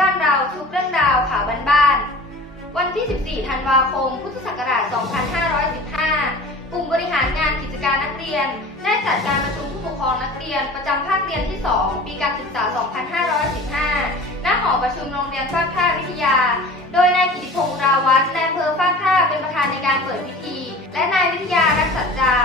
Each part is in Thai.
บ้านเราทุกเรื่องราวข่าวบ้านๆ วันที่ 14 ธันวาคม พุทธศักราช 2515 กลุ่มบริหารงานกิจการนักเรียน ได้จัดการประชุมผู้ปกครองนักเรียน ประจำภาคเรียนที่ 2 ปีการศึกษา 2515 ณ หอประชุมโรงเรียนฟากท่าวิทยา โดยนายกิติพงษ์ราวัฒน์นายอำเภอฟากท่าเป็นประธานในการเปิดพิธี และนายวิทยารักษาจา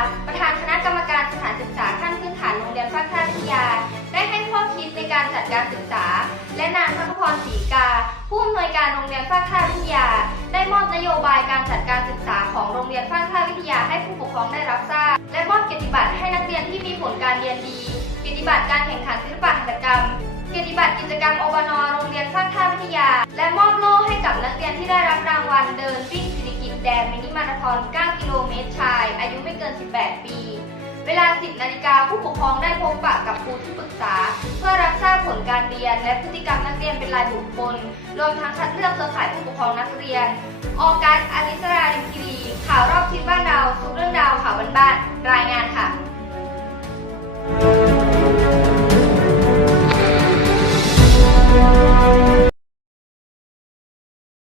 ผู้อำนวยการโรงเรียนฟากท่าวิทยา ได้มอบนโยบายการจัดการศึกษาของโรงเรียนฟากท่าวิทยาให้ผู้ปกครองได้รับทราบ และมอบเกียรติบัตรให้นักเรียนที่มีผลการเรียนดีเกียรติบัตรการแข่งขันศิลปหัตถกรรมเกียรติบัตรกิจกรรมอบนโรงเรียนฟากท่าวิทยา และมอบโล่ให้กับนักเรียนที่ได้รับรางวัลเดินวิ่งสิริกิตแดงมินิมาราธอน 9 กิโลเมตรชาย อายุไม่เกิน 18 ปี เวลา 10 นาฬิกาผู้ปกครองได้พบปะกับ เรียน และพฤติกรรมนักเรียนเป็นรายบุคคล รวมทั้งคัดเลือกเครือข่ายผู้ปกครองนักเรียน ออการอาริสราลิมคีรีข่าวรอบทิศบ้านเรา